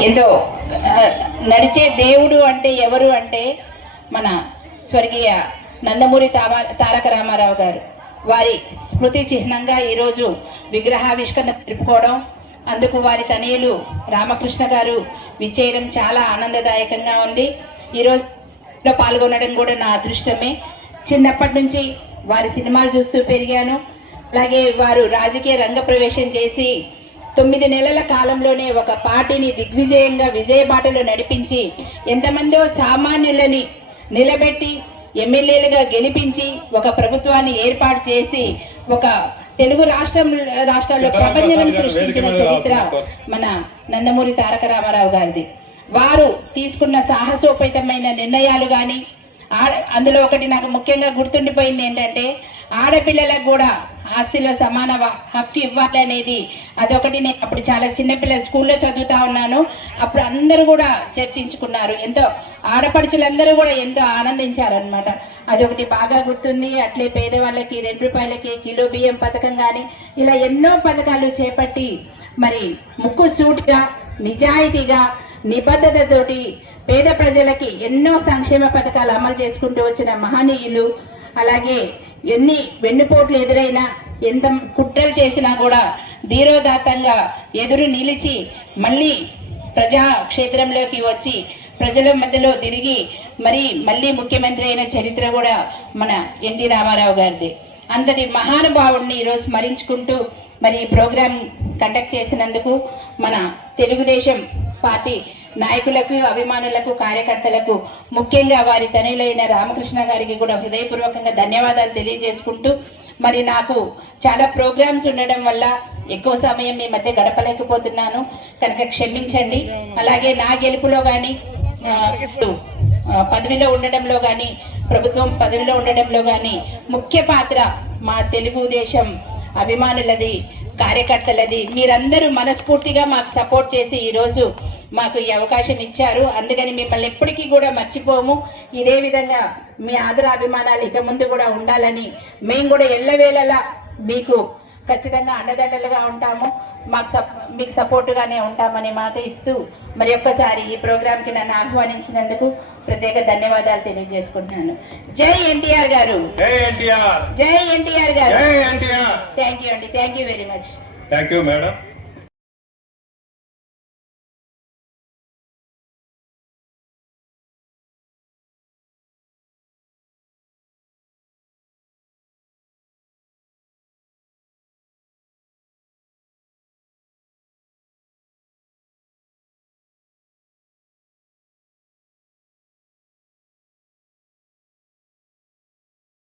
ఎంతో నడిచే దేవుడు అంటే ఎవరు అంటే మన స్వర్గీయ నందమూరి తామ తారక రామారావు గారు. వారి స్మృతి చిహ్నంగా ఈరోజు విగ్రహావిష్కరణ జరుపుకోవడం అందుకు వారి తనయులు రామకృష్ణ గారు విచ్చేయడం చాలా ఆనందదాయకంగా ఉంది. ఈరోజులో పాల్గొనడం కూడా నా అదృష్టమే. చిన్నప్పటి నుంచి వారి సినిమాలు చూస్తూ పెరిగాను. అలాగే వారు రాజకీయ రంగ ప్రవేశం చేసి తొమ్మిది నెలల కాలంలోనే ఒక పార్టీని దిగ్విజయంగా విజయబాటలో నడిపించి ఎంతమందో సామాన్యులని నిలబెట్టి ఎమ్మెల్యేలుగా గెలిపించి ఒక ప్రభుత్వాన్ని ఏర్పాటు చేసి ఒక తెలుగు రాష్ట్రం రాష్ట్రాల్లో ప్రభంజనం సృష్టించిన చరిత్ర మన నందమూరి తారక రామారావు గారిది. వారు తీసుకున్న సాహసోపేతమైన నిర్ణయాలు కానీ అందులో ఒకటి నాకు ముఖ్యంగా గుర్తుండిపోయింది ఏంటంటే ఆడపిల్లలకు కూడా ఆస్తిలో సమాన హక్కు ఇవ్వాలి అనేది అదొకటి. నేను అప్పుడు చాలా చిన్నపిల్ల స్కూల్లో చదువుతా ఉన్నాను. అప్పుడు అందరూ కూడా చర్చించుకున్నారు. ఎంతో ఆడపడుచులందరూ కూడా ఎంతో ఆనందించారు అనమాట అదొకటి బాగా గుర్తుంది. అట్లే పేదవాళ్ళకి రెండు రూపాయలకి కిలో బియ్యం పథకం కానీ ఇలా ఎన్నో పథకాలు చేపట్టి మరి ముక్కు సూటిగా నిజాయితీగా నిబద్ధతతోటి పేద ప్రజలకి ఎన్నో సంక్షేమ పథకాలు అమలు చేసుకుంటూ వచ్చిన మహనీయులు. అలాగే ఎన్ని వెన్నుపోట్లు ఎదురైనా ఎంత కుట్రలు చేసినా కూడా ధీరోదాత్తంగా ఎదురు నిలిచి మళ్ళీ ప్రజా క్షేత్రంలోకి వచ్చి ప్రజల మధ్యలో తిరిగి మరి మళ్ళీ ముఖ్యమంత్రి అయిన చరిత్ర కూడా మన ఎన్టీ రామారావు గారిది. అంతటి మహానుభావుడిని ఈరోజు స్మరించుకుంటూ మరి ఈ ప్రోగ్రాం కండక్ట్ చేసినందుకు మన తెలుగుదేశం పార్టీ నాయకులకు అభిమానులకు కార్యకర్తలకు ముఖ్యంగా వారి తనయులైన రామకృష్ణ గారికి కూడా హృదయపూర్వకంగా ధన్యవాదాలు తెలియజేసుకుంటూ మరి నాకు చాలా ప్రోగ్రామ్స్ ఉండడం వల్ల ఎక్కువ సమయం మీ మధ్య గడపలేకపోతున్నాను. కనుక క్షమించండి. అలాగే నా గెలుపులో కానీ పదవిలో ఉండడంలో కానీ ప్రభుత్వం పదవిలో ఉండడంలో కానీ ముఖ్య పాత్ర మా తెలుగుదేశం అభిమానులది. కార్యకర్తలది. మీరందరూ మనస్ఫూర్తిగా మాకు సపోర్ట్ చేసి ఈరోజు మాకు ఈ అవకాశం ఇచ్చారు. అందుకని మిమ్మల్ని ఎప్పటికీ కూడా మర్చిపోము. ఇదే విధంగా మీ ఆదరాభిమానాలు ఇక ముందు కూడా ఉండాలని మేము కూడా ఎల్లవేళలా మీకు ఖచ్చితంగా అండదండలుగా ఉంటాము. మాకు సప్ మీకు సపోర్టుగానే ఉంటామని మాట ఇస్తూ మరి ఒక్కసారి ఈ ప్రోగ్రాంకి నన్ను ఆహ్వానించినందుకు ప్రత్యేక ధన్యవాదాలు తెలియజేసుకుంటున్నాను. జై ఎన్టీఆర్ గారు. జై ఎన్టీఆర్. గారు. థ్యాంక్ యూ అండి. Thank you very much. Thank you madam.